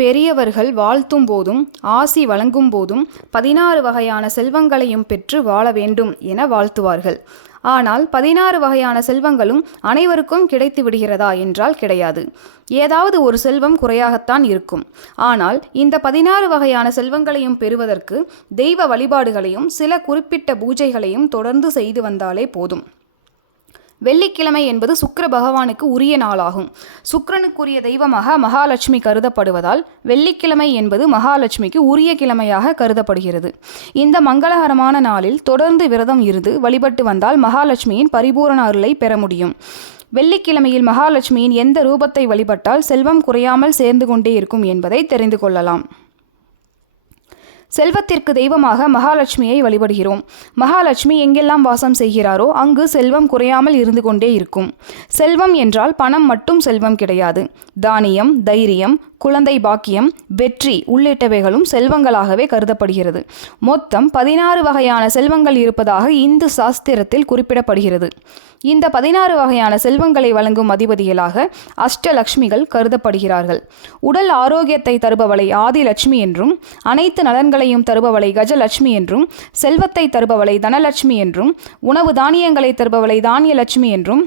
பெரியவர்கள் வாழ்த்தும் போதும் ஆசி வழங்கும் போதும் பதினாறு வகையான செல்வங்களையும் பெற்று வாழ வேண்டும் என வாழ்த்துவார்கள். ஆனால் பதினாறு வகையான செல்வங்களும் அனைவருக்கும் கிடைத்து விடுகிறதா என்றால் கிடையாது. ஏதாவது ஒரு செல்வம் குறையாகத்தான் இருக்கும். ஆனால் இந்த பதினாறு வகையான செல்வங்களையும் பெறுவதற்கு தெய்வ வழிபாடுகளையும் சில குறிப்பிட்ட பூஜைகளையும் தொடர்ந்து செய்து வந்தாலே போதும். வெள்ளிக்கிழமை என்பது சுக்கர பகவானுக்கு உரிய நாளாகும். சுக்கிரனுக்குரிய தெய்வமாக மகாலட்சுமி கருதப்படுவதால் வெள்ளிக்கிழமை என்பது மகாலட்சுமிக்கு உரிய கிழமையாக கருதப்படுகிறது. இந்த மங்களகரமான நாளில் தொடர்ந்து விரதம் இருந்து வழிபட்டு வந்தால் மகாலட்சுமியின் பரிபூரண அருளை பெற முடியும். வெள்ளிக்கிழமையில் மகாலட்சுமியின் எந்த ரூபத்தை வழிபட்டால் செல்வம் குறையாமல் சேர்ந்து கொண்டே இருக்கும் என்பதை தெரிந்து கொள்ளலாம். செல்வத்திற்கு தெய்வமாக மகாலட்சுமியை வழிபடுகிறோம். மகாலட்சுமி எங்கெல்லாம் வாசம் செய்கிறாரோ அங்கு செல்வம் குறையாமல் இருந்து கொண்டே இருக்கும். செல்வம் என்றால் பணம் மட்டும் செல்வம் கிடையாது. தானியம் தைரியம் குழந்தை பாக்கியம் வெற்றி உள்ளிட்டவைகளும் செல்வங்களாகவே கருதப்படுகிறது. மொத்தம் பதினாறு வகையான செல்வங்கள் இருப்பதாக இந்து சாஸ்திரத்தில் குறிப்பிடப்படுகிறது. இந்த பதினாறு வகையான செல்வங்களை வழங்கும் அதிபதிகளாக அஷ்டலக்ஷ்மிகள் கருதப்படுகிறார்கள். உடல் ஆரோக்கியத்தை தருபவளை ஆதிலட்சுமி என்றும் அனைத்து நலன்களை நலன்களையும் தருபவளை கஜலட்சுமி என்றும் செல்வத்தை தருபவளை தனலட்சுமி என்றும் உணவு தானியங்களை தருபவளை தானியலட்சுமி என்றும்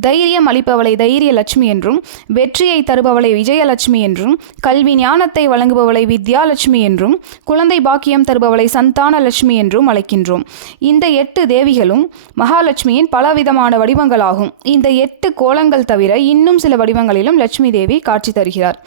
தைரியம் அளிப்பவளை தைரிய லட்சுமி என்றும் வெற்றியை தருபவளை விஜயலட்சுமி என்றும் கல்வி ஞானத்தை வழங்குபவளை வித்யாலட்சுமி என்றும் குழந்தை பாக்கியம் தருபவளை சந்தான லட்சுமி என்றும் அழைக்கின்றோம். இந்த எட்டு தேவிகளும் மகாலட்சுமியின் பலவிதமான வடிவங்களாகும். இந்த எட்டு கோலங்கள் தவிர இன்னும் சில வடிவங்களிலும் லட்சுமி தேவி காட்சி தருகிறார்.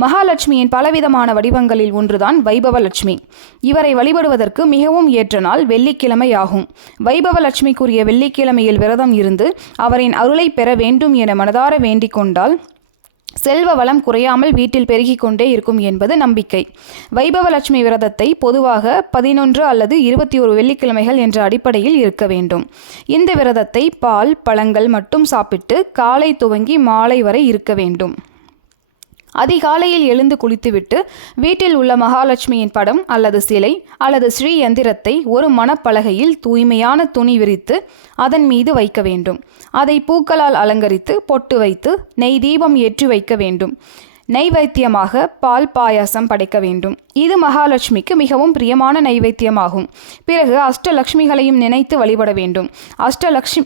மகாலட்சுமியின் பலவிதமான வடிவங்களில் ஒன்றுதான் வைபவ லட்சுமி இவரை வழிபடுவதற்கு மிகவும் ஏற்ற நாள் வெள்ளிக்கிழமை ஆகும் வைபவ லட்சுமிக்குரிய வெள்ளிக்கிழமையில் விரதம் இருந்து அவரின் அருளை பெற வேண்டும் என மனதார வேண்டிக் கொண்டால் செல்வ வளம் குறையாமல் வீட்டில் பெருகிக் கொண்டே இருக்கும் என்பது நம்பிக்கை. வைபவலட்சுமி விரதத்தை பொதுவாக பதினொன்று அல்லது இருபத்தி ஒரு வெள்ளிக்கிழமைகள் என்ற அடிப்படையில் இருக்க வேண்டும். இந்த விரதத்தை பால் பழங்கள் மட்டும் சாப்பிட்டு காலை துவங்கி மாலை வரை இருக்க வேண்டும். அதிகாலையில் எழுந்து குளித்துவிட்டு வீட்டில் உள்ள மகாலட்சுமியின் படம் அல்லது சிலை அல்லது ஸ்ரீ யந்திரத்தை ஒரு மணப்பலகையில் தூய்மையான துணி விரித்து அதன் மீது வைக்க வேண்டும். அதை பூக்களால் அலங்கரித்து பொட்டு வைத்து நெய் தீபம் ஏற்றி வைக்க வேண்டும். நைவேத்தியமாக பால் பாயாசம் படைக்க வேண்டும். இது மகாலட்சுமிக்கு மிகவும் பிரியமான நைவேத்தியமாகும். பிறகு அஷ்டலக்ஷ்மிகளையும் நினைத்து வழிபட வேண்டும். அஷ்டலக்ஷ்மி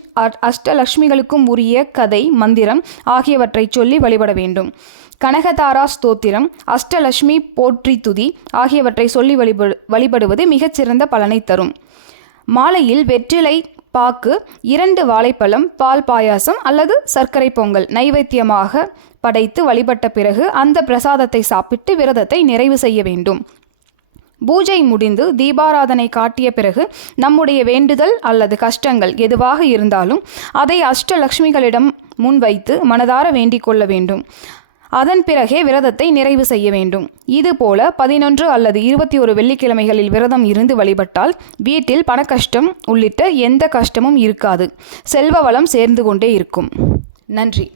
அஷ்டலக்ஷ்மிகளுக்கும் உரிய கதை மந்திரம் ஆகியவற்றை சொல்லி வழிபட வேண்டும். கனகதாரா ஸ்தோத்திரம் அஷ்டலட்சுமி போற்றி துதி ஆகியவற்றை சொல்லி வழிபடு வழிபடுவது மிகச்சிறந்த பலனை தரும். மாலையில் வெற்றிலை பாக்கு இரண்டு வாழைப்பழம் பால் பாயாசம் அல்லது சர்க்கரை பொங்கல் நைவேத்தியமாக படைத்து வழிபட்ட பிறகு அந்த பிரசாதத்தை சாப்பிட்டு விரதத்தை நிறைவு செய்ய வேண்டும். பூஜை முடிந்து தீபாராதனை காட்டிய பிறகு நம்முடைய வேண்டுதல் அல்லது கஷ்டங்கள் எதுவாக இருந்தாலும் அதை அஷ்டலக்ஷ்மிகளிடம் முன்வைத்து மனதார வேண்டிக் கொள்ள வேண்டும். அதன் பிறகே விரதத்தை நிறைவு செய்ய வேண்டும். இதுபோல பதினொன்று அல்லது இருபத்தி ஒரு வெள்ளிக்கிழமைகளில் விரதம் இருந்து வழிபட்டால் வீட்டில் பணக்கஷ்டம் உள்ளிட்ட எந்த கஷ்டமும் இருக்காது. செல்வ வளம் சேர்ந்து கொண்டே இருக்கும். நன்றி.